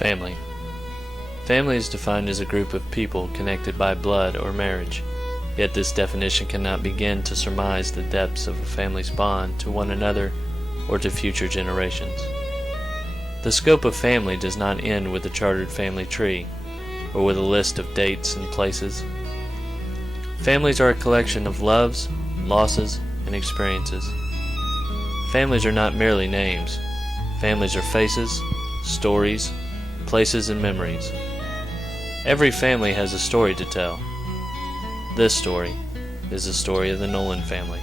Family. Family is defined as a group of people connected by blood or marriage, yet this definition cannot begin to surmise the depths of a family's bond to one another or to future generations. The scope of family does not end with a chartered family tree, or with a list of dates and places. Families are a collection of loves, losses, and experiences. Families are not merely names. Families are faces, stories, places, and memories. Every family has a story to tell. This story is the story of the Nolan family.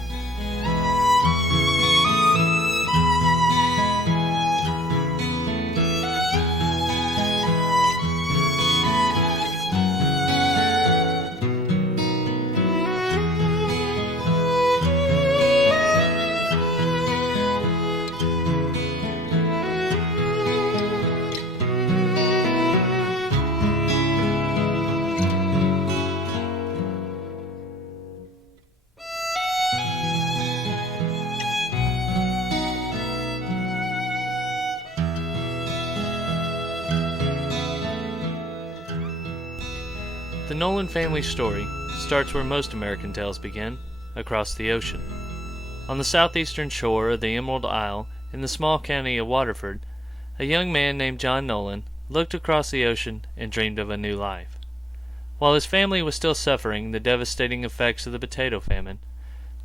The Nolan family story starts where most American tales begin, across the ocean. On the southeastern shore of the Emerald Isle, in the small county of Waterford, a young man named John Nolan looked across the ocean and dreamed of a new life. While his family was still suffering the devastating effects of the potato famine,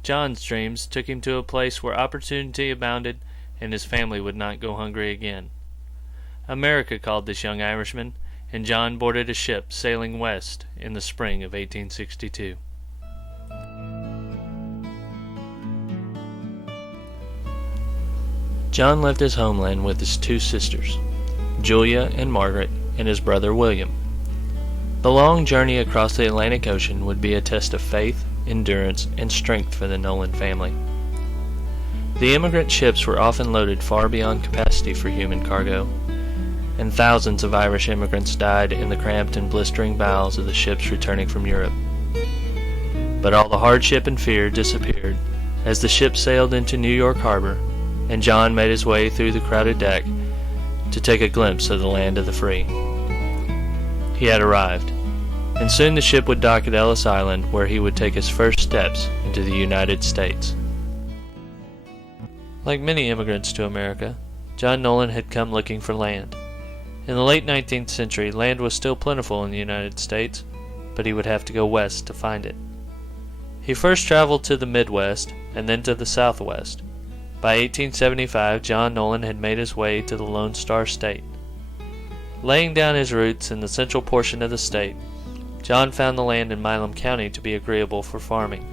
John's dreams took him to a place where opportunity abounded and his family would not go hungry again. America called this young Irishman, and John boarded a ship sailing west in the spring of 1862. John left his homeland with his two sisters, Julia and Margaret, and his brother William. The long journey across the Atlantic Ocean would be a test of faith, endurance, and strength for the Nolan family. The immigrant ships were often loaded far beyond capacity for human cargo, and thousands of Irish immigrants died in the cramped and blistering bows of the ships returning from Europe. But all the hardship and fear disappeared as the ship sailed into New York Harbor, and John made his way through the crowded deck to take a glimpse of the land of the free. He had arrived, and soon the ship would dock at Ellis Island, where he would take his first steps into the United States. Like many immigrants to America, John Nolan had come looking for land. In the late 19th century, land was still plentiful in the United States, but he would have to go west to find it. He first traveled to the Midwest and then to the Southwest. By 1875, John Nolan had made his way to the Lone Star State. Laying down his roots in the central portion of the state, John found the land in Milam County to be agreeable for farming.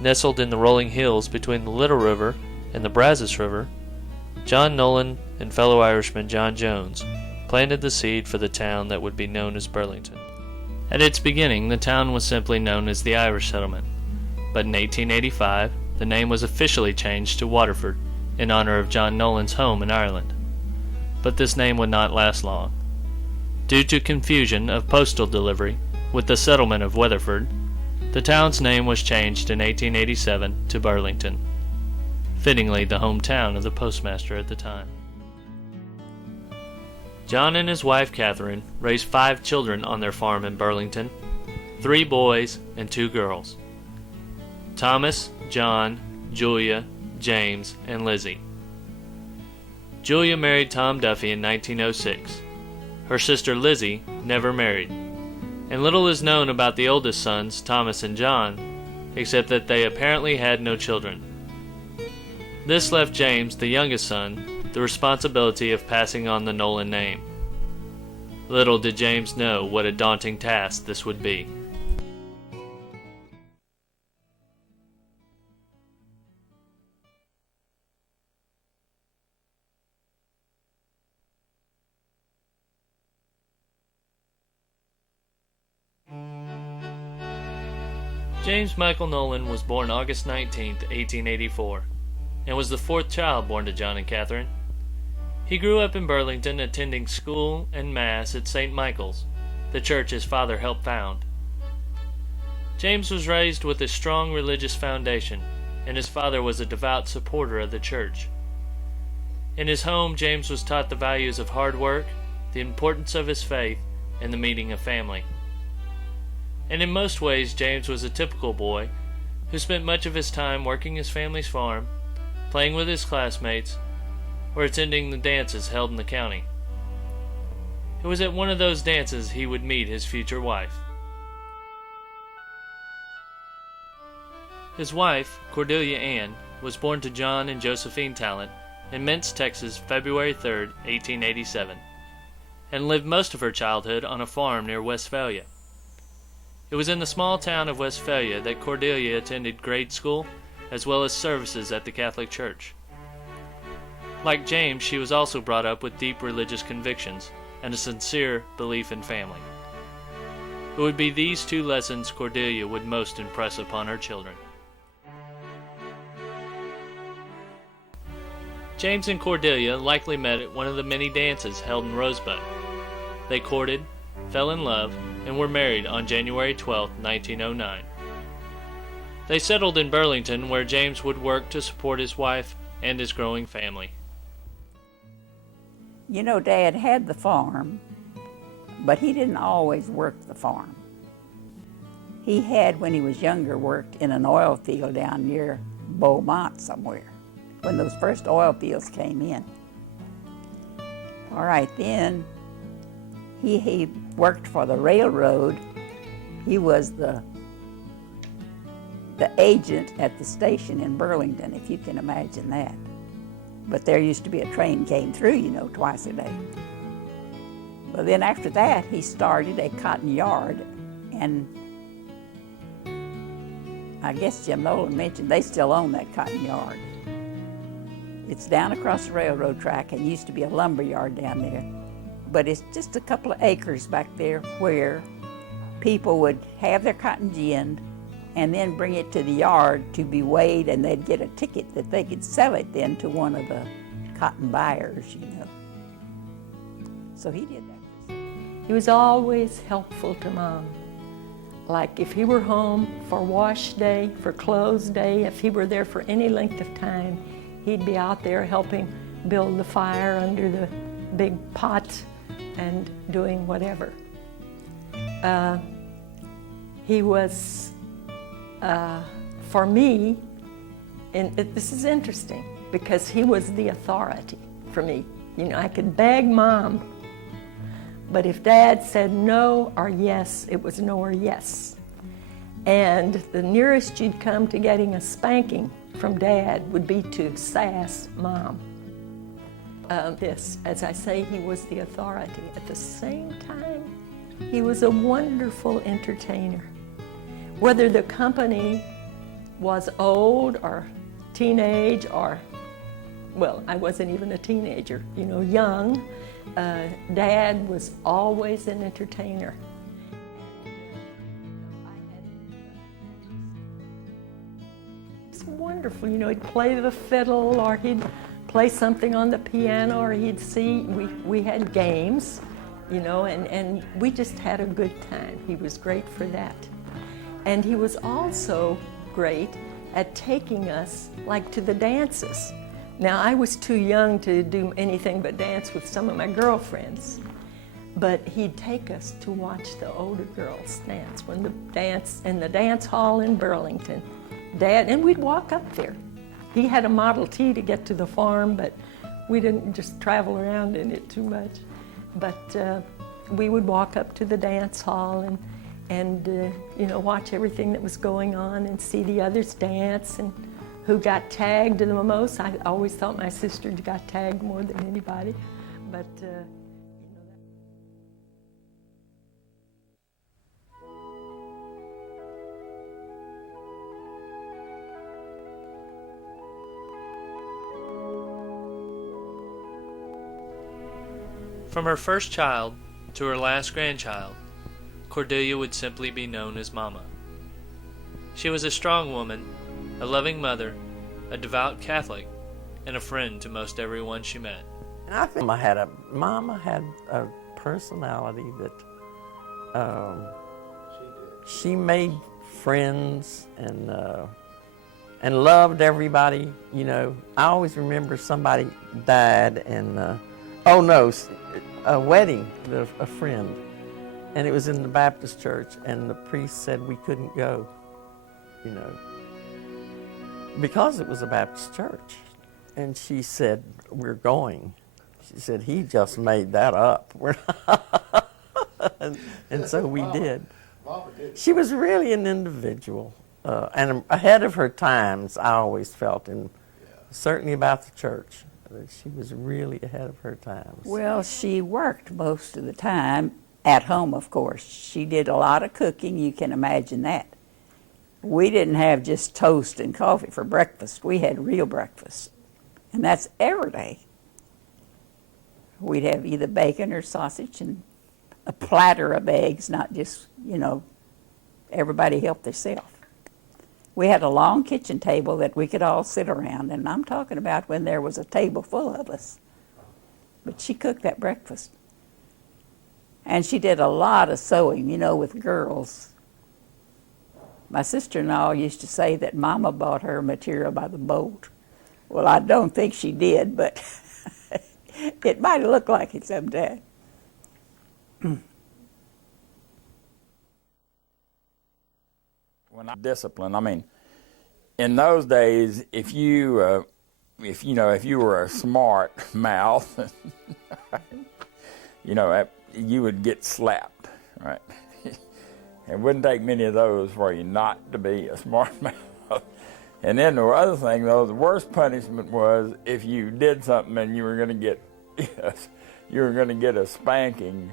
Nestled in the rolling hills between the Little River and the Brazos River, John Nolan and fellow Irishman John Jones planted the seed for the town that would be known as Burlington. At its beginning, the town was simply known as the Irish Settlement, but in 1885, the name was officially changed to Waterford in honor of John Nolan's home in Ireland. But this name would not last long. Due to confusion of postal delivery with the settlement of Weatherford, the town's name was changed in 1887 to Burlington, fittingly the hometown of the postmaster at the time. John and his wife Catherine raised 5 children on their farm in Burlington, 3 boys and 2 girls: Thomas, John, Julia, James, and Lizzie. Julia married Tom Duffy in 1906. Her sister Lizzie never married, and little is known about the oldest sons, Thomas and John, except that they apparently had no children. This left James, the youngest son, the responsibility of passing on the Nolan name. Little did James know what a daunting task this would be. James Michael Nolan was born August 19, 1884, and was the 4th child born to John and Catherine. He grew up in Burlington, attending school and Mass at St. Michael's, the church his father helped found. James was raised with a strong religious foundation, and his father was a devout supporter of the church. In his home, James was taught the values of hard work, the importance of his faith, and the meaning of family. And in most ways, James was a typical boy who spent much of his time working his family's farm, playing with his classmates, or attending the dances held in the county. It was at one of those dances he would meet his future wife. His wife, Cordelia Ann, was born to John and Josephine Talent in Mintz, Texas, February 3, 1887, and lived most of her childhood on a farm near Westphalia. It was in the small town of Westphalia that Cordelia attended grade school as well as services at the Catholic Church. Like James, she was also brought up with deep religious convictions and a sincere belief in family. It would be these two lessons Cordelia would most impress upon her children. James and Cordelia likely met at one of the many dances held in Rosebud. They courted, fell in love, and were married on January 12, 1909. They settled in Burlington, where James would work to support his wife and his growing family. You know, Dad had the farm, but he didn't always work the farm. He had, when he was younger, worked in an oil field down near Beaumont somewhere, when those first oil fields came in. All right, then he worked for the railroad. He was the agent at the station in Burlington, if you can imagine that. But there used to be a train came through, you know, twice a day. But then after that, he started a cotton yard, and I guess Jim Nolan mentioned they still own that cotton yard. It's down across the railroad track and used to be a lumber yard down there. But it's just a couple of acres back there where people would have their cotton ginned and then bring it to the yard to be weighed, and they'd get a ticket that they could sell it then to one of the cotton buyers, you know. So he did that. He was always helpful to Mom. Like if he were home for wash day, for clothes day, if he were there for any length of time, he'd be out there helping build the fire under the big pot and doing whatever. He was, for me, and this is interesting, because he was the authority for me. You know, I could beg Mom, but if Dad said no or yes, it was no or yes. And the nearest you'd come to getting a spanking from Dad would be to sass Mom. As I say, he was the authority. At the same time, he was a wonderful entertainer. Whether the company was old or teenage or, well, I wasn't even a teenager, you know, young, Dad was always an entertainer. It's wonderful, you know, he'd play the fiddle or he'd play something on the piano, or he'd see, we had games, you know, and we just had a good time. He was great for that. And he was also great at taking us, like, to the dances. Now, I was too young to do anything but dance with some of my girlfriends, but he'd take us to watch the older girls dance, when the dance in the dance hall in Burlington. Dad, and we'd walk up there. He had a Model T to get to the farm, but we didn't just travel around in it too much. But we would walk up to the dance hall and you know, watch everything that was going on and see the others dance and who got tagged the most. I always thought my sister got tagged more than anybody, but you know, From her first child to her last grandchild, Cordelia would simply be known as Mama. She was a strong woman, a loving mother, a devout Catholic, and a friend to most everyone she met. And I think Mama had a personality that she made friends and loved everybody. You know, I always remember somebody died, and oh no, a wedding of a friend, and it was in the Baptist church, and the priest said we couldn't go, you know, because it was a Baptist church. And she said, we're going. She said, he just made that up. and so we did. She was really an individual, and ahead of her times, I always felt, and certainly about the church, that she was really ahead of her times. Well, she worked most of the time, at home, of course. She did a lot of cooking, you can imagine that. We didn't have just toast and coffee for breakfast. We had real breakfast, and that's every day. We'd have either bacon or sausage and a platter of eggs, not just, you know, everybody helped themselves. We had a long kitchen table that we could all sit around, and I'm talking about when there was a table full of us. But she cooked that breakfast. And she did a lot of sewing, you know, with girls. My sister-in-law used to say that Mama bought her material by the boat. Well, I don't think she did, but it might have looked like it sometime. When I discipline, I mean, in those days, if you were a smart mouth, you know, you would get slapped, right? It wouldn't take many of those for you not to be a smart mouth. And then the other thing, though, the worst punishment was if you did something and you were going to get a spanking.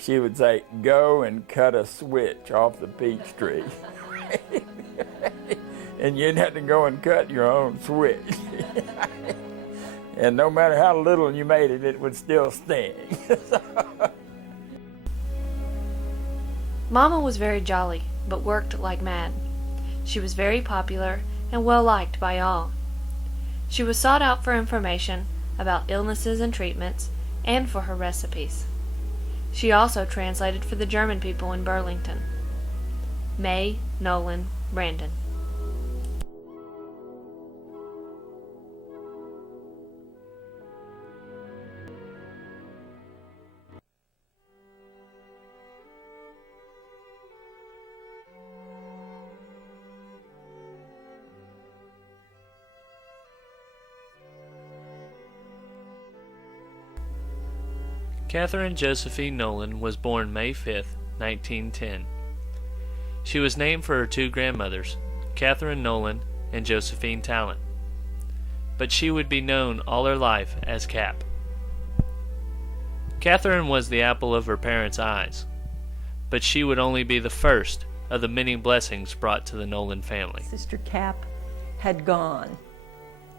She would say, "Go and cut a switch off the peach tree." And you'd have to go and cut your own switch. And no matter how little you made it, it would still sting. Mama was very jolly, but worked like mad. She was very popular and well liked by all. She was sought out for information about illnesses and treatments, and for her recipes. She also translated for the German people in Burlington. May, Nolan, Brandon. Catherine Josephine Nolan was born May 5, 1910. She was named for her two grandmothers, Catherine Nolan and Josephine Talent, but she would be known all her life as Cap. Catherine was the apple of her parents' eyes, but she would only be the first of the many blessings brought to the Nolan family. Sister Cap had gone.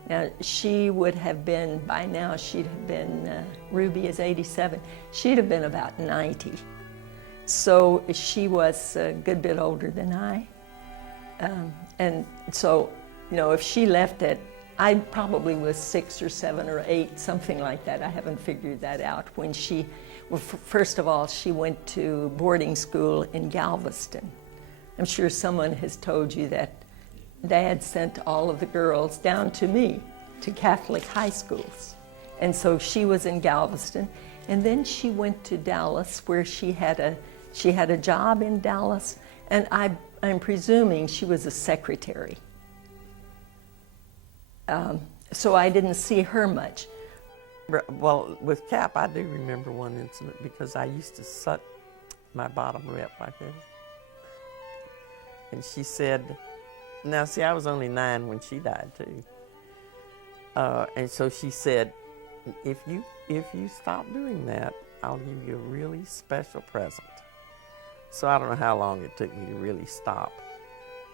Now, she would have been, by now, she'd have been, Ruby is 87, she'd have been about 90. So she was a good bit older than I. And so, you know, if she left it, I probably was 6 or 7 or 8, something like that. I haven't figured that out. When she, well, first of all, she went to boarding school in Galveston. I'm sure someone has told you that Dad sent all of the girls down to me, to Catholic high schools. And so she was in Galveston, and then she went to Dallas, where she had a job in Dallas, and I'm presuming she was a secretary. So I didn't see her much. Well, with Cap, I do remember one incident because I used to suck my bottom lip like this. And she said, now see, I was only 9 when she died too. And so she said, if you stop doing that, I'll give you a really special present. So I don't know how long it took me to really stop.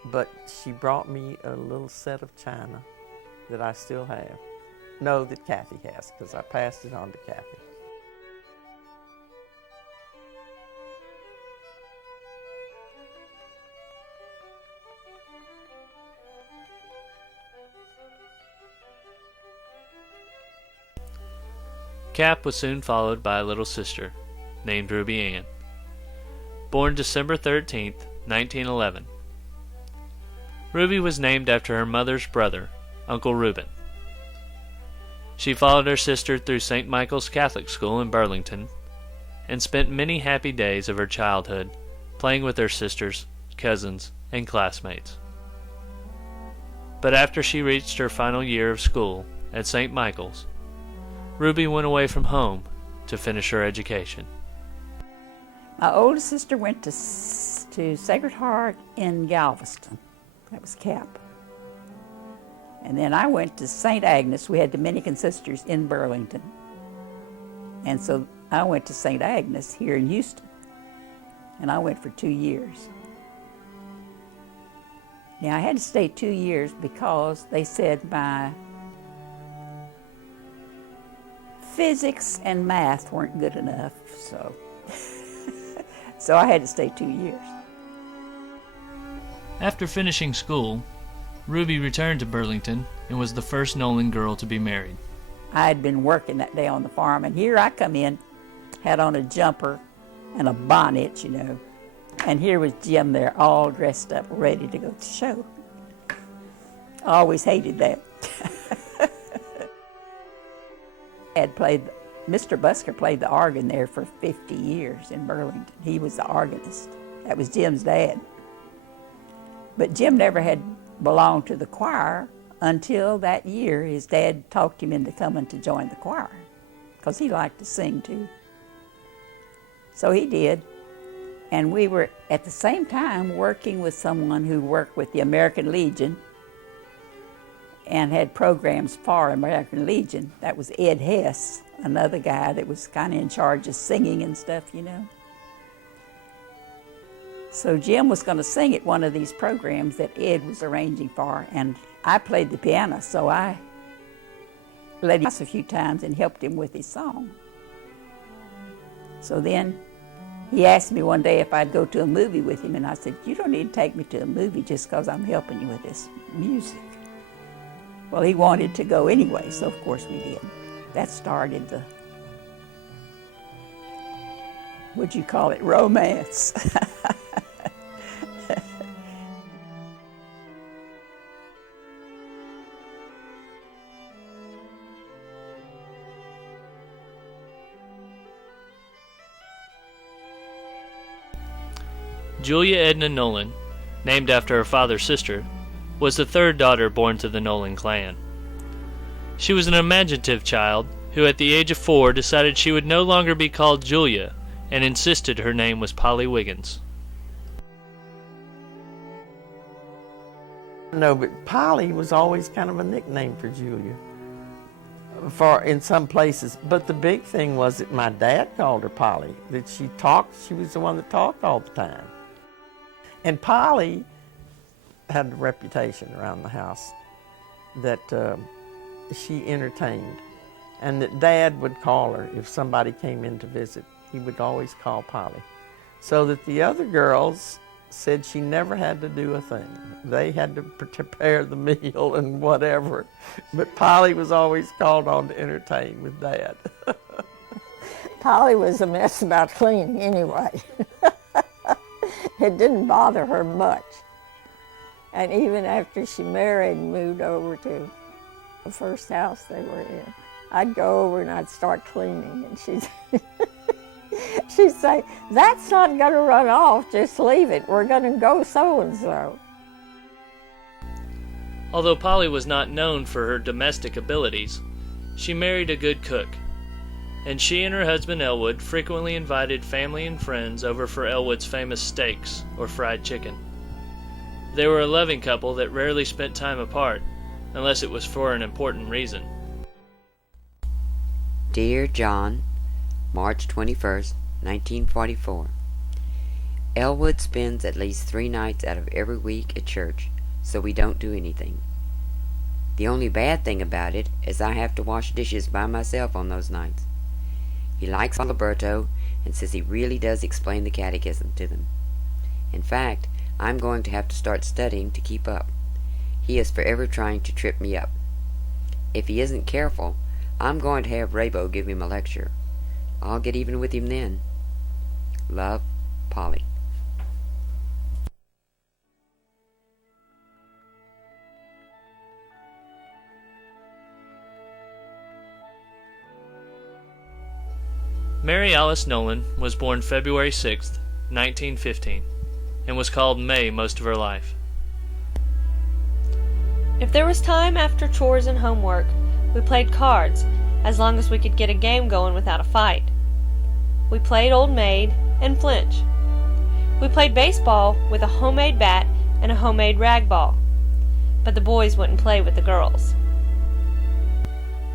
But she brought me a little set of china that I still have. No, that Kathy has, because I passed it on to Kathy. Cap was soon followed by a little sister, named Ruby Ann, born December 13, 1911. Ruby was named after her mother's brother, Uncle Reuben. She followed her sister through St. Michael's Catholic School in Burlington and spent many happy days of her childhood playing with her sisters, cousins, and classmates. But after she reached her final year of school at St. Michael's, Ruby went away from home to finish her education. My oldest sister went to Sacred Heart in Galveston. That was Cap. And then I went to St. Agnes. We had Dominican sisters in Burlington. And so I went to St. Agnes here in Houston. And I went for 2 years. Now I had to stay 2 years because they said my physics and math weren't good enough, so so I had to stay 2 years. After finishing school, Ruby returned to Burlington and was the first Nolan girl to be married. I had been working that day on the farm, and here I come in, had on a jumper and a bonnet, you know, and here was Jim there all dressed up, ready to go to the show. I always hated that. Mr. Busker played the organ there for 50 years in Burlington. He was the organist. That was Jim's dad. But Jim never had belonged to the choir until that year his dad talked him into coming to join the choir because he liked to sing too. So he did. And we were at the same time working with someone who worked with the American Legion and had programs for American Legion. That was Ed Hess, another guy that was kind of in charge of singing and stuff, you know. So Jim was going to sing at one of these programs that Ed was arranging for, and I played the piano, so I let him a few times and helped him with his song. So then he asked me one day if I'd go to a movie with him, and I said, "You don't need to take me to a movie just because I'm helping you with this music." Well, he wanted to go anyway, so of course we did. That started the, what'd you call it, romance. Julia Edna Nolan, named after her father's sister, was the third daughter born to the Nolan clan. She was an imaginative child who at the age of 4 decided she would no longer be called Julia and insisted her name was Polly Wiggins. No, but Polly was always kind of a nickname for Julia, in some places. But the big thing was that my dad called her Polly, that she was the one that talked all the time. And Polly had a reputation around the house that she entertained, and that Dad would call her if somebody came in to visit. He would always call Polly, so that the other girls said she never had to do a thing. They had to prepare the meal and whatever, but Polly was always called on to entertain with Dad. Polly was a mess about cleaning anyway. It didn't bother her much. And even after she married and moved over to the first house they were in, I'd go over and I'd start cleaning, and she'd say, "That's not going to run off, just leave it. We're going to go so-and-so." Although Polly was not known for her domestic abilities, she married a good cook, and she and her husband Elwood frequently invited family and friends over for Elwood's famous steaks or fried chicken. They were a loving couple that rarely spent time apart, unless it was for an important reason. Dear John, March 21st, 1944. Elwood spends at least 3 nights out of every week at church, so we don't do anything. The only bad thing about it is I have to wash dishes by myself on those nights. He likes Alberto and says he really does explain the catechism to them. In fact, I'm going to have to start studying to keep up. He is forever trying to trip me up. If he isn't careful, I'm going to have Rabo give him a lecture. I'll get even with him then. Love, Polly. Mary Alice Nolan was born February 6, 1915, and was called May most of her life. If there was time after chores and homework, we played cards, as long as we could get a game going without a fight. We played Old Maid and Flinch. We played baseball with a homemade bat and a homemade rag ball, but the boys wouldn't play with the girls.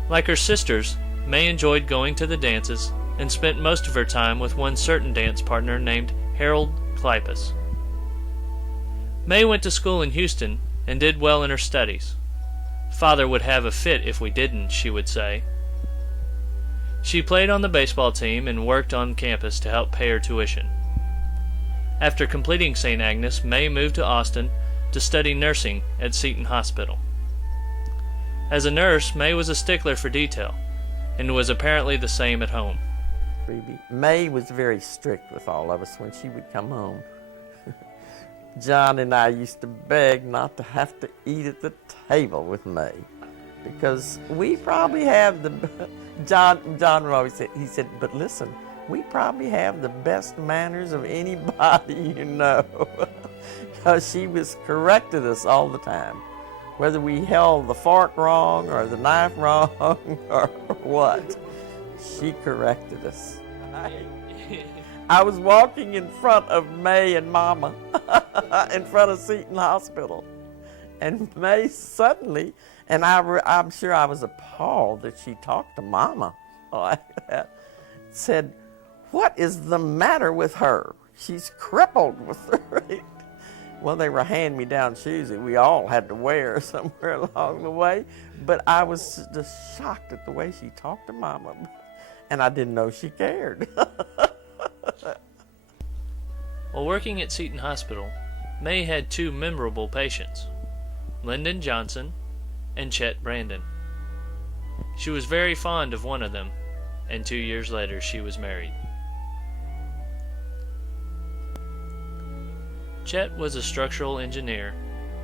Like her sisters, May enjoyed going to the dances and spent most of her time with one certain dance partner named Harold Kleypas. May went to school in Houston and did well in her studies. Father would have a fit if we didn't, she would say. She played on the baseball team and worked on campus to help pay her tuition. After completing St. Agnes, May moved to Austin to study nursing at Seton Hospital. As a nurse, May was a stickler for detail, and was apparently the same at home. May was very strict with all of us when she would come home. John and I used to beg not to have to eat at the table with May, because we probably have the, John would always say, he said, but listen, we probably have the best manners of anybody you know, because she was corrected us all the time, whether we held the fork wrong or the knife wrong or what. She corrected us. I was walking in front of May and Mama in front of Seton Hospital, and May suddenly, and I'm sure I was appalled that she talked to Mama like that, said, "What is the matter with her? She's crippled with her." Well, they were hand-me-down shoes that we all had to wear somewhere along the way, but I was just shocked at the way she talked to Mama, and I didn't know she cared. While working at Seton Hospital, May had two memorable patients, Lyndon Johnson and Chet Brandon. She was very fond of one of them, and 2 years later she was married. Chet was a structural engineer,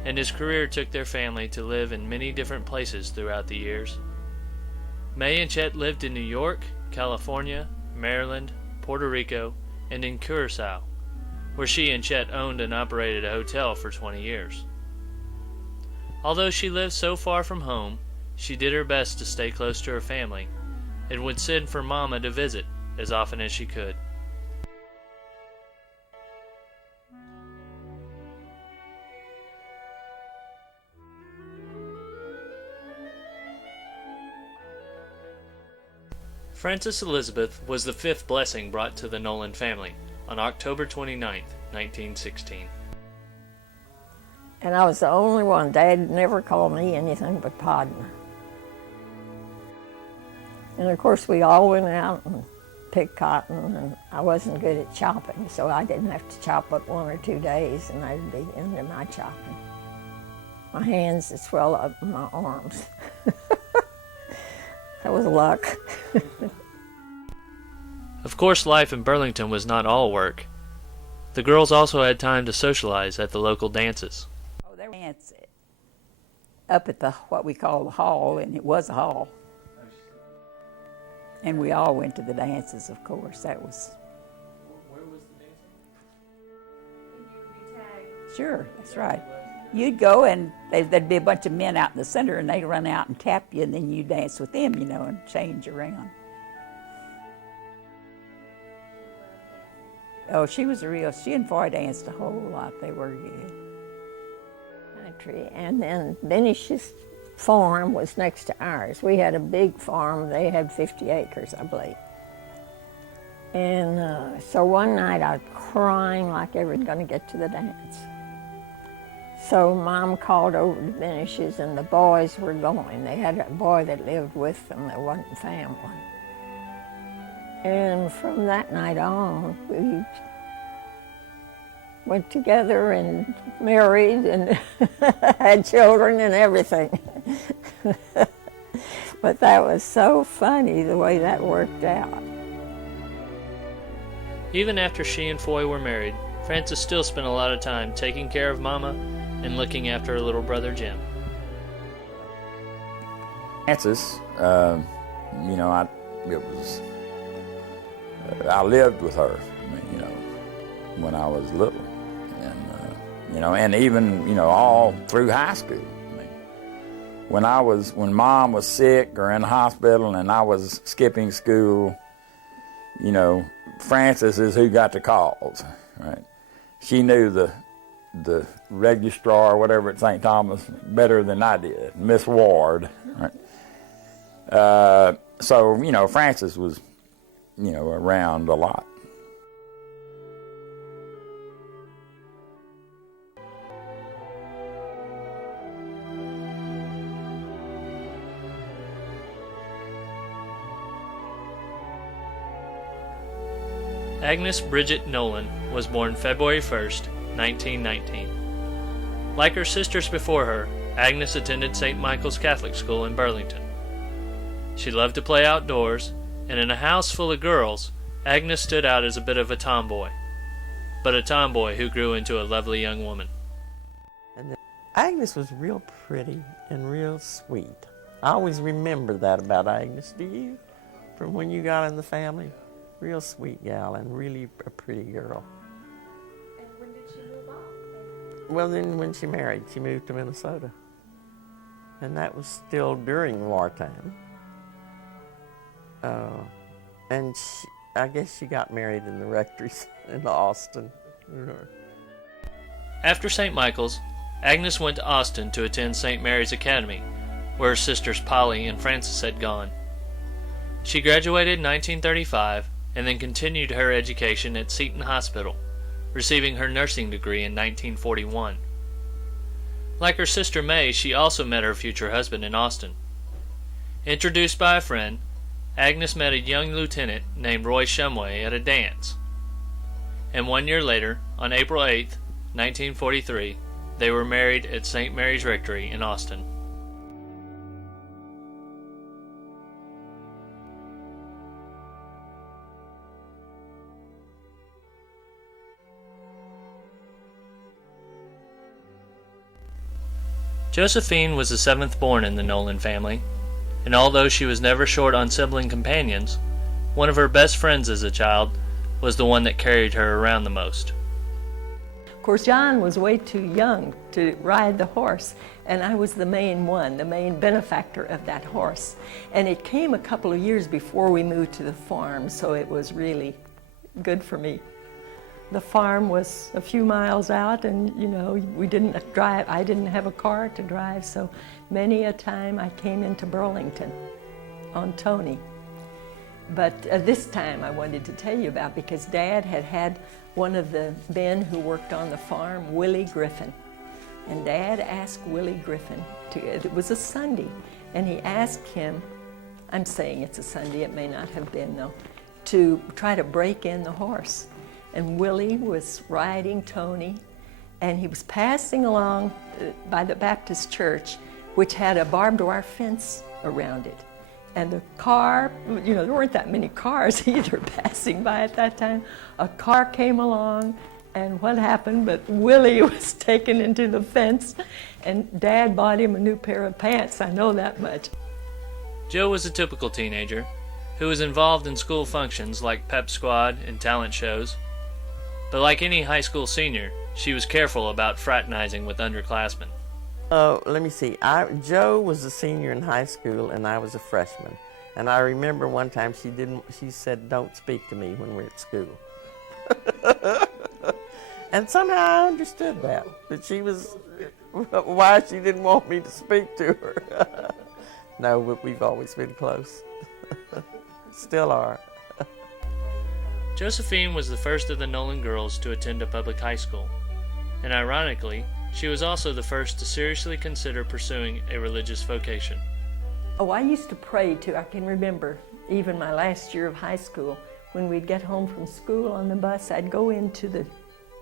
and his career took their family to live in many different places throughout the years. May and Chet lived in New York, California, Maryland, Puerto Rico, and in Curacao, where she and Chet owned and operated a hotel for 20 years. Although she lived so far from home, she did her best to stay close to her family and would send for Mama to visit as often as she could. Frances Elizabeth was the fifth blessing brought to the Nolan family on October 29, 1916. And I was the only one. Dad never called me anything but Podner. And of course we all went out and picked cotton, and I wasn't good at chopping, so I didn't have to chop but 1 or 2 days, and I'd be into my chopping. My hands would swell up in my arms. That was luck. Of course, life in Burlington was not all work. The girls also had time to socialize at the local dances. Oh, there were dances up at the what we call the hall, and it was a hall. And we all went to the dances, of course. That was. Where was the dance? Sure, that's right. You'd go, and there'd be a bunch of men out in the center, and they'd run out and tap you, and then you dance with them, you know, and change around. Oh, she and Foy danced a whole lot. They were good. Country. And then Benesh's farm was next to ours. We had a big farm. They had 50 acres, I believe. And so one night I was crying like they were going to get to the dance. So Mom called over to Benesh's, and the boys were going. They had a boy that lived with them that wasn't family. And from that night on, we went together and married and had children and everything. But that was so funny the way that worked out. Even after she and Foy were married, Frances still spent a lot of time taking care of Mama and looking after her little brother Jim. Frances, it was I lived with her, I mean, you know, when I was little, and you know, and even, you know, all through high school. I mean, when Mom was sick or in the hospital and I was skipping school, you know, Frances is who got the calls, right? She knew the registrar or whatever at St. Thomas better than I did, Miss Ward, right? So, you know, Frances was, you know, around a lot. Agnes Bridget Nolan was born February 1st, 1919. Like her sisters before her, Agnes attended St. Michael's Catholic School in Burlington. She loved to play outdoors, and in a house full of girls, Agnes stood out as a bit of a tomboy, but a tomboy who grew into a lovely young woman. And Agnes was real pretty and real sweet. I always remember that about Agnes. Do you? From when you got in the family? Real sweet gal and really a pretty girl. And when did she move off? Well, then when she married, she moved to Minnesota. And that was still during wartime. And I guess she got married in the rectories in Austin. After St. Michael's, Agnes went to Austin to attend St. Mary's Academy, where her sisters Pauline and Frances had gone. She graduated in 1935 and then continued her education at Seton Hospital, receiving her nursing degree in 1941. Like her sister May, she also met her future husband in Austin. Introduced by a friend, Agnes met a young lieutenant named Roy Shumway at a dance. And 1 year later, on April 8, 1943, they were married at St. Mary's Rectory in Austin. Josephine was the seventh born in the Nolan family, and although she was never short on sibling companions, one of her best friends as a child was the one that carried her around the most. Of course, John was way too young to ride the horse, and I was the main one, the main benefactor of that horse. And it came a couple of years before we moved to the farm, so it was really good for me. The farm was a few miles out, and you know, we didn't drive. I didn't have a car to drive, so many a time I came into Burlington on Tony. But this time I wanted to tell you about, because Dad had one of the men who worked on the farm, Willie Griffin. And Dad asked Willie Griffin it was a Sunday, and he asked him, I'm saying it's a Sunday, it may not have been though, to try to break in the horse. And Willie was riding Tony, and he was passing along by the Baptist church, which had a barbed wire fence around it. And the car, you know, there weren't that many cars either passing by at that time. A car came along, and what happened? But Willie was taken into the fence, and Dad bought him a new pair of pants, I know that much. Joe was a typical teenager who was involved in school functions like pep squad and talent shows. But like any high school senior, she was careful about fraternizing with underclassmen. Let me see. Joe was a senior in high school, and I was a freshman. And I remember one time she said, "Don't speak to me when we're at school." And somehow I understood that she was, why she didn't want me to speak to her. No, but we've always been close. Still are. Josephine was the first of the Nolan girls to attend a public high school, and ironically, she was also the first to seriously consider pursuing a religious vocation. Oh, I used to pray too. I can remember even my last year of high school, when we'd get home from school on the bus, I'd go into the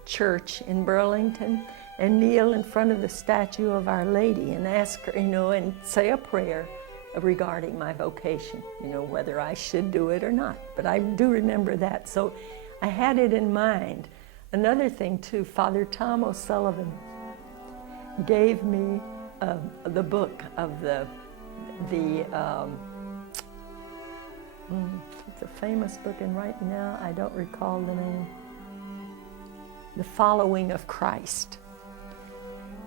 church in Burlington and kneel in front of the statue of Our Lady and ask her, you know, and say a prayer regarding my vocation, you know, whether I should do it or not. But I do remember that, so I had it in mind. Another thing too, Father Tom O'Sullivan gave me the book of the It's a famous book, and right now I don't recall the name. The Following of Christ.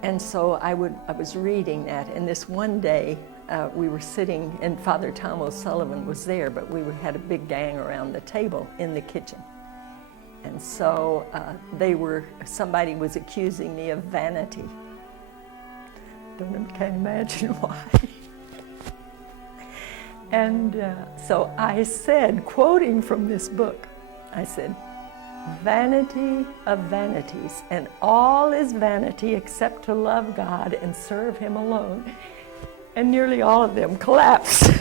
And so I was reading that, and this one day we were sitting, and Father Tom O'Sullivan was there, but we had a big gang around the table in the kitchen. And so somebody was accusing me of vanity. Can't imagine why. And so I said, quoting from this book, I said, "Vanity of vanities, and all is vanity except to love God and serve Him alone." And nearly all of them collapsed.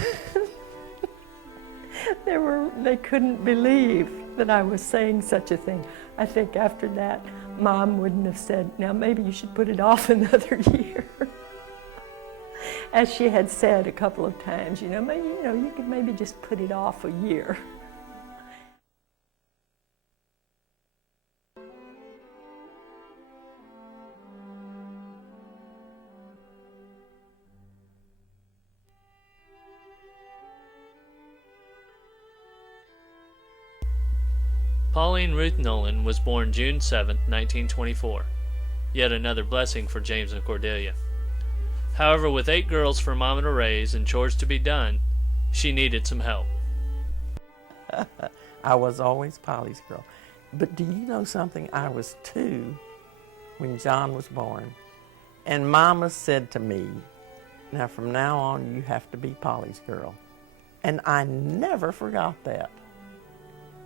They couldn't believe that I was saying such a thing. I think after that, Mom wouldn't have said, "Now maybe you should put it off another year." As she had said a couple of times, maybe you could maybe just put it off a year. Pauline Ruth Nolan was born June 7, 1924, yet another blessing for James and Cordelia. However, with 8 girls for Mama to raise and chores to be done, she needed some help. I was always Polly's girl. But do you know something? I was 2 when John was born, and Mama said to me, "Now from now on you have to be Polly's girl." And I never forgot that.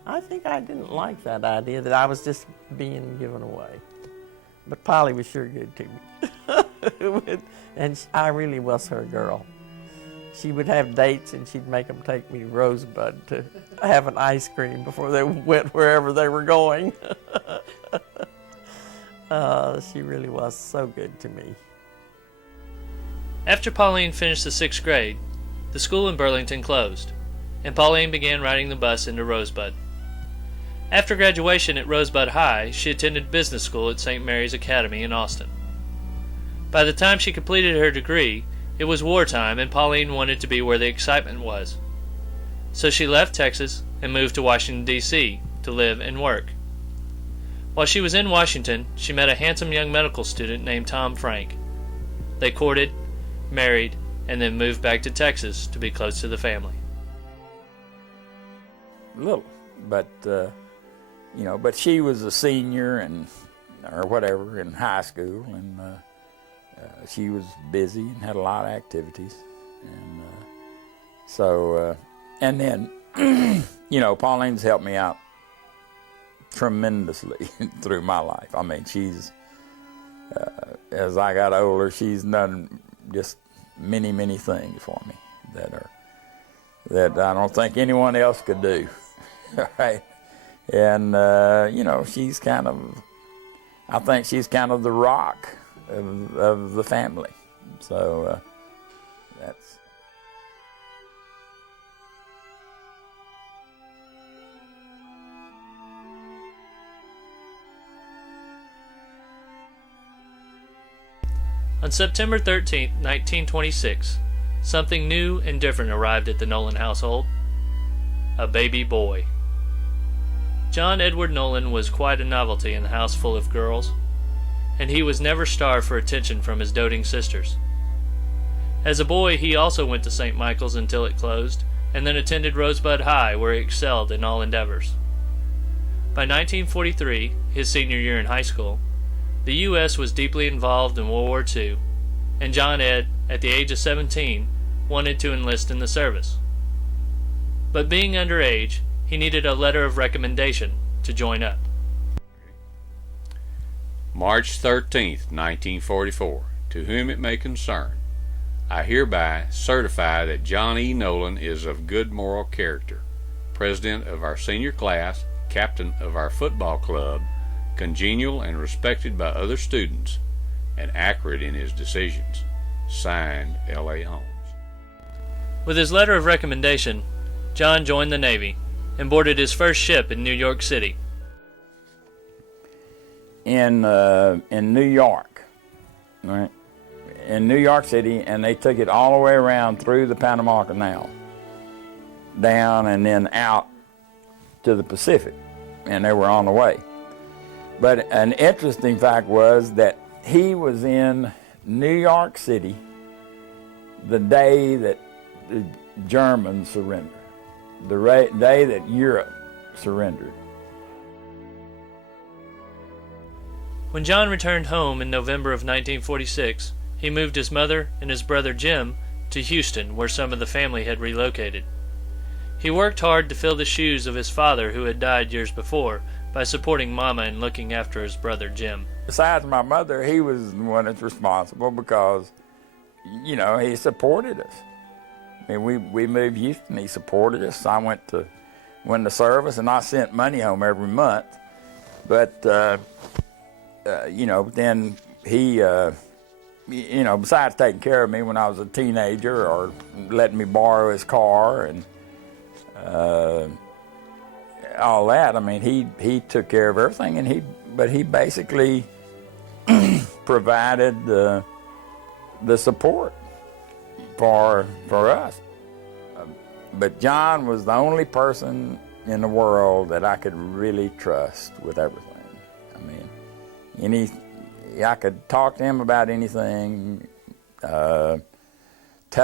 I think I didn't like that idea that I was just being given away. But Polly was sure good to me. And I really was her girl. She would have dates and she'd make them take me to Rosebud to have an ice cream before they went wherever they were going. She really was so good to me. After Pauline finished the 6th grade, the school in Burlington closed, and Pauline began riding the bus into Rosebud. After graduation at Rosebud High, she attended business school at St. Mary's Academy in Austin. By the time she completed her degree, it was wartime and Pauline wanted to be where the excitement was. So she left Texas and moved to Washington, D.C. to live and work. While she was in Washington, she met a handsome young medical student named Tom Frank. They courted, married, and then moved back to Texas to be close to the family. Little, but but she was a senior or whatever in high school, and she was busy and had a lot of activities, and and then Pauline's helped me out tremendously through my life. I mean, she's as I got older, she's done just many things for me that I don't think anyone else could do. Right? And she's kind of, I think she's kind of the rock of the family. So that's. On September 13, 1926, something new and different arrived at the Nolan household: a baby boy. John Edward Nolan was quite a novelty in the house full of girls, and he was never starved for attention from his doting sisters. As a boy, he also went to St. Michael's until it closed, and then attended Rosebud High, where he excelled in all endeavors. By 1943, his senior year in high school, the U.S. was deeply involved in World War II, and John Ed, at the age of 17, wanted to enlist in the service. But being underage, he needed a letter of recommendation to join up. March 13th, 1944. To whom it may concern, I hereby certify that John E. Nolan is of good moral character, president of our senior class, captain of our football club, congenial and respected by other students, and accurate in his decisions. Signed, L.A. Holmes. With his letter of recommendation, John joined the Navy and boarded his first ship in New York City. In New York, right? In New York City, and they took it all the way around through the Panama Canal. down and then out to the Pacific, and they were on the way. But an interesting fact was that he was in New York City the day that the Germans surrendered, the day that Europe surrendered. When John returned home in November of 1946, he moved his mother and his brother Jim to Houston, where some of the family had relocated. He worked hard to fill the shoes of his father, who had died years before, by supporting Mama and looking after his brother Jim. Besides my mother, he was the one that's responsible because, you know, he supported us. I mean, we moved to Houston, he supported us. I went to service, and I sent money home every month. But, you know, then he, you know, besides taking care of me when I was a teenager or letting me borrow his car and all that, I mean, he took care of everything, and but he basically provided the support for us. But John was the only person in the world that I could really trust with everything. I mean, I could talk to him about anything, tell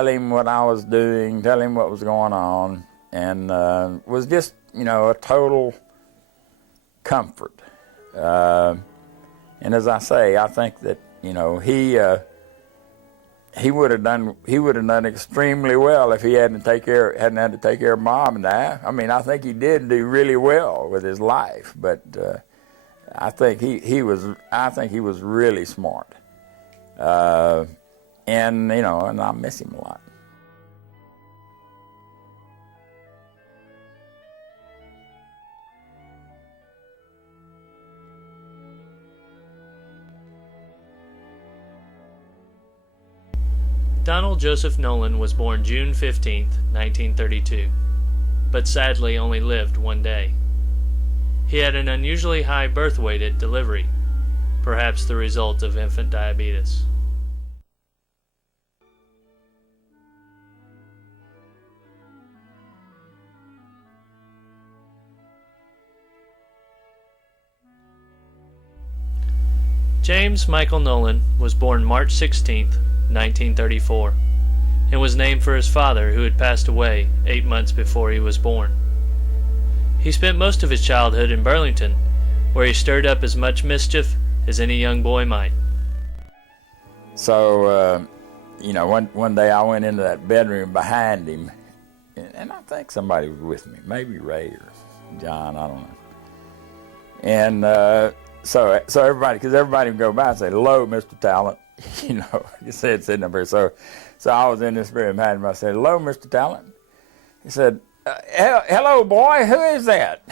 him what I was doing, tell him what was going on, and was just, you know, a total comfort. And as I say, I think that, you know, he would have done extremely well if he hadn't had to take care of Mom and I. I mean, I think he did do really well with his life, but I think he was really smart, and you know, and I miss him a lot. Donald Joseph Nolan was born June 15, 1932, but sadly only lived one day. He had an unusually high birth weight at delivery, perhaps the result of infant diabetes. James Michael Nolan was born March 16, 1934, and was named for his father, who had passed away 8 months before he was born. He spent most of his childhood in Burlington, where he stirred up as much mischief as any young boy might. So, you know, one day I went into that bedroom behind him, and I think somebody was with me, maybe Ray or John, I don't know. And so everybody, because everybody would go by and say, "Hello, Mr. Talent," you know, he said sitting up here. So I was in this bedroom behind him. I said, "Hello, Mr. Talent." He said, "Hello, boy. Who is that?"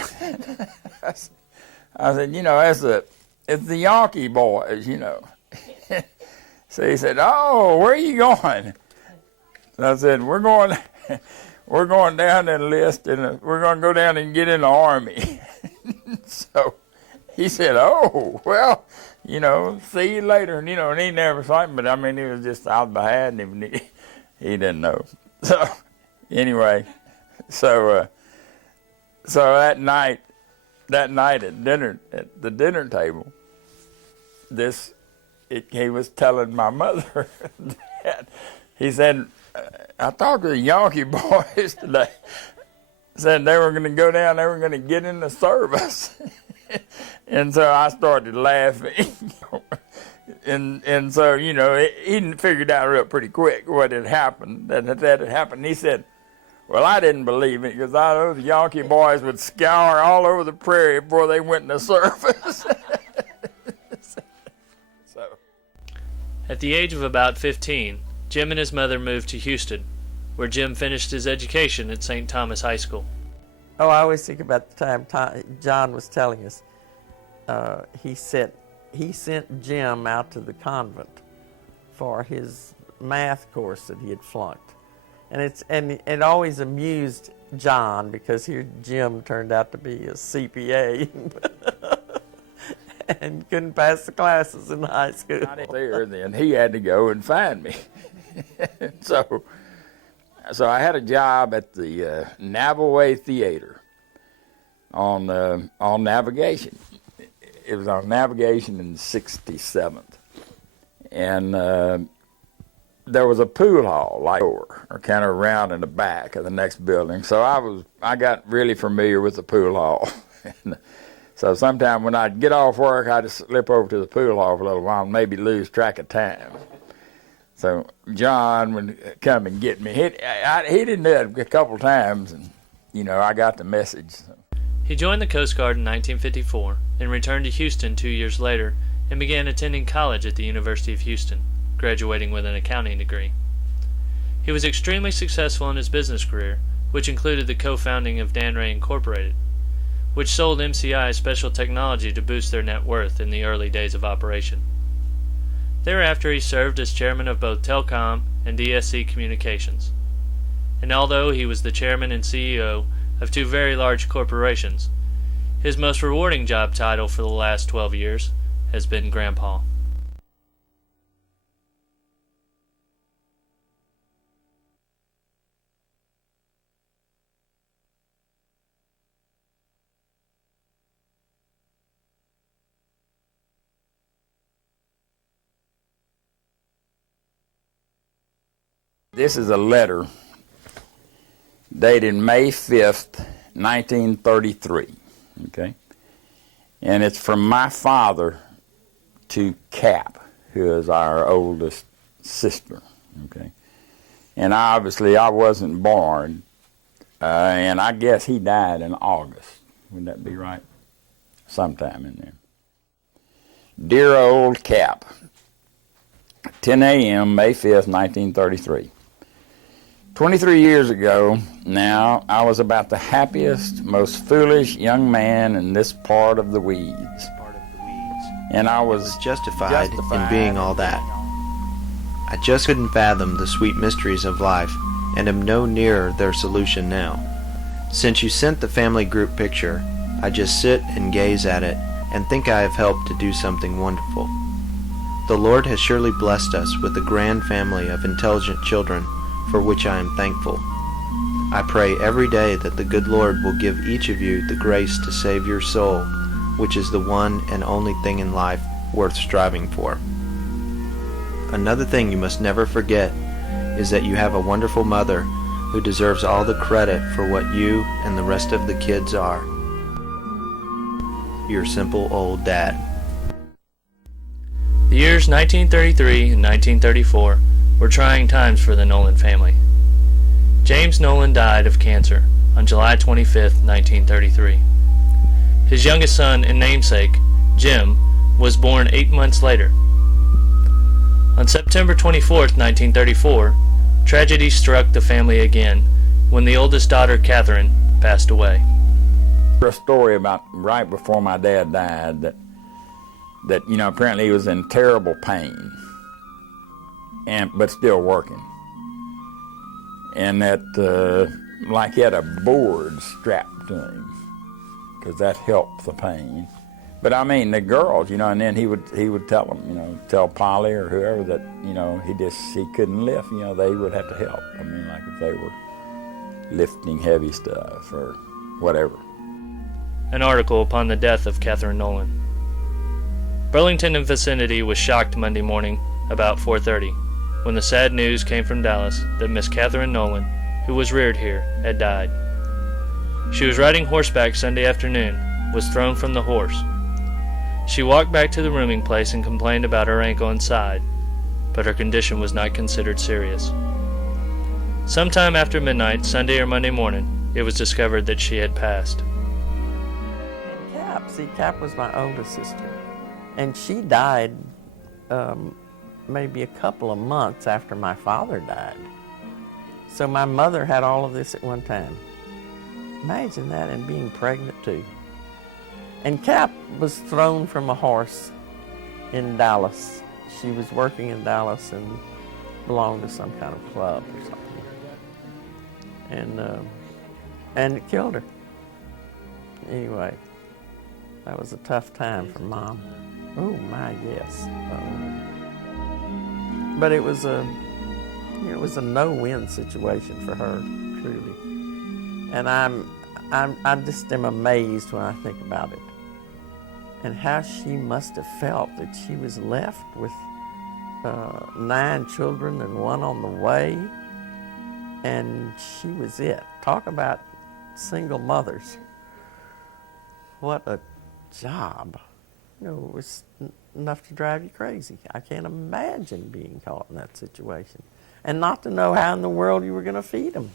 I said, "You know, it's the Yankee boys, you know." So he said, "Oh, where are you going?" And I said, "We're going down and enlist, and we're going to go down and get in the Army." So he said, "Oh, well, you know, see you later." And, you know, and he never saw him, but I mean, he was just out behind him, and he didn't know. So anyway, so that night at dinner, at the dinner table, he was telling my mother that he said, "I talked to the Yankee boys today. Said they were going to go down, they were going to get in the service." And so I started laughing. and so, you know, he figured out real pretty quick what had happened, that had happened. He said, "Well, I didn't believe it, because I know the Yankee boys would scour all over the prairie before they went in the service." So, At the age of about 15, Jim and his mother moved to Houston, where Jim finished his education at St. Thomas High School. Oh, I always think about the time John was telling us. He sent Jim out to the convent for his math course that he had flunked, and it always amused John, because here Jim turned out to be a CPA and couldn't pass the classes in high school. I didn't there then. He had to go and find me. So So I had a job at the Navaway Theater on navigation. It was on navigation in 67th. And there was a pool hall, like, or kind of around in the back of the next building. So I got really familiar with the pool hall. So sometime when I'd get off work, I'd just slip over to the pool hall for a little while and maybe lose track of time. So John would come and get me. He didn't do it a couple times, and, you know, I got the message. He joined the Coast Guard in 1954 and returned to Houston 2 years later and began attending college at the University of Houston, graduating with an accounting degree. He was extremely successful in his business career, which included the co-founding of Dan Ray Incorporated, which sold MCI special technology to boost their net worth in the early days of operation. Thereafter, he served as chairman of both Telcom and DSC Communications. And although he was the chairman and CEO of two very large corporations, his most rewarding job title for the last 12 years has been Grandpa. This is a letter dated May 5th, 1933, okay? And it's from my father to Cap, who is our oldest sister, okay? And obviously I wasn't born, and I guess he died in August. Would that be right? Sometime in there. Dear old Cap, 10 a.m., May 5th, 1933. 23 years ago now, I was about the happiest, most foolish young man in this part of the weeds. And I was justified in being all that. I just couldn't fathom the sweet mysteries of life, and am no nearer their solution now. Since you sent the family group picture, I just sit and gaze at it, and think I have helped to do something wonderful. The Lord has surely blessed us with a grand family of intelligent children, for which I am thankful. I pray every day that the good Lord will give each of you the grace to save your soul, which is the one and only thing in life worth striving for. Another thing you must never forget is that you have a wonderful mother who deserves all the credit for what you and the rest of the kids are. Your simple old dad. The years 1933 and 1934 were trying times for the Nolan family. James Nolan died of cancer on July 25, 1933. His youngest son and namesake, Jim, was born 8 months later. On September 24, 1934, tragedy struck the family again when the oldest daughter, Catherine, passed away. A story about right before my dad died that you know, apparently he was in terrible pain, but still working. And that like he had a board strapped to him, because that helped the pain. But I mean, the girls, you know, and then he would tell them, you know, tell Polly or whoever that, you know, he couldn't lift, you know, they would have to help. I mean, like if they were lifting heavy stuff or whatever. An article upon the death of Catherine Nolan. Burlington and vicinity was shocked Monday morning about 4:30 when the sad news came from Dallas that Miss Catherine Nolan, who was reared here, had died. She was riding horseback Sunday afternoon, was thrown from the horse. She walked back to the rooming place and complained about her ankle and side, but her condition was not considered serious. Sometime after midnight, Sunday or Monday morning, it was discovered that she had passed. And Cap was my oldest sister, and she died maybe a couple of months after my father died. So my mother had all of this at one time. Imagine that, and being pregnant too. And Cap was thrown from a horse in Dallas. She was working in Dallas and belonged to some kind of club or something. And it killed her. Anyway, that was a tough time for Mom. Oh my, yes. But it was It was a no-win situation for her, truly. And I just am amazed when I think about it. And how she must have felt that she was left with 9 children and 1 on the way. And she was it. Talk about single mothers. What a job. It was enough to drive you crazy. I can't imagine being caught in that situation and not to know how in the world you were going to feed them.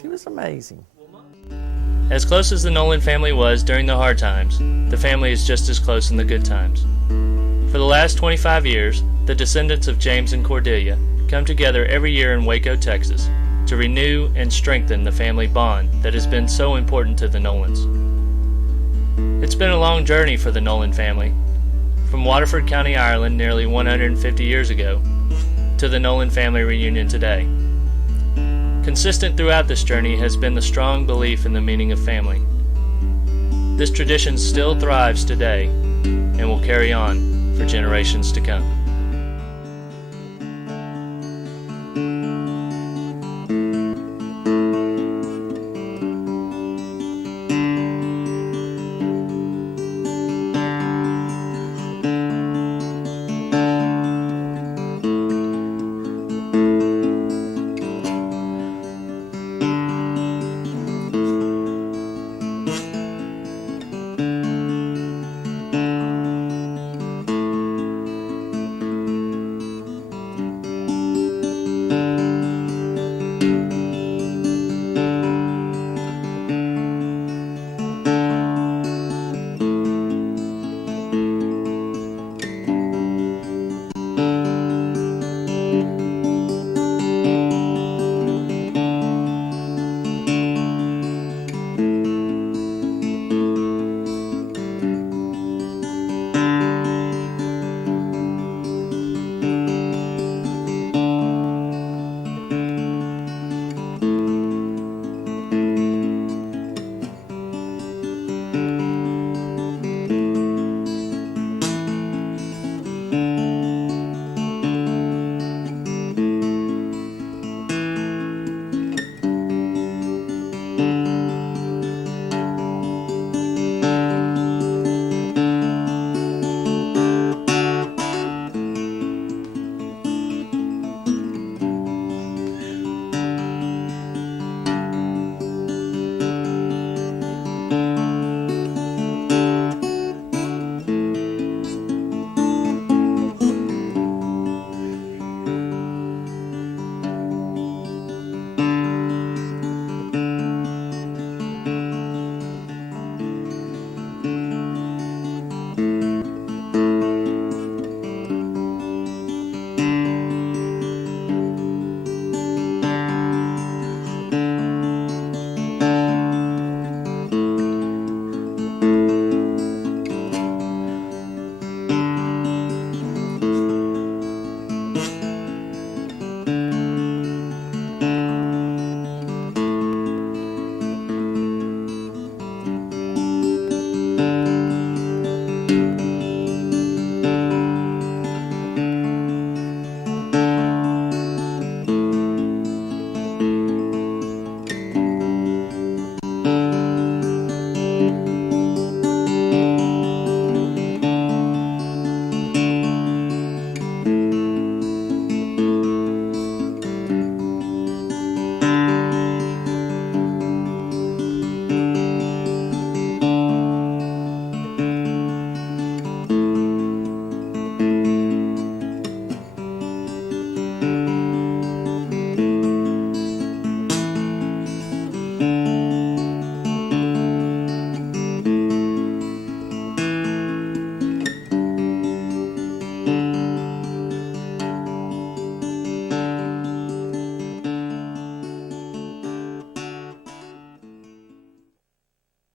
She was amazing. As close as the Nolan family was during the hard times, the family is just as close in the good times. For the last 25 years, the descendants of James and Cordelia come together every year in Waco, Texas, to renew and strengthen the family bond that has been so important to the Nolans. It's been a long journey for the Nolan family, from Waterford County, Ireland nearly 150 years ago, to the Nolan family reunion today. Consistent throughout this journey has been the strong belief in the meaning of family. This tradition still thrives today and will carry on for generations to come.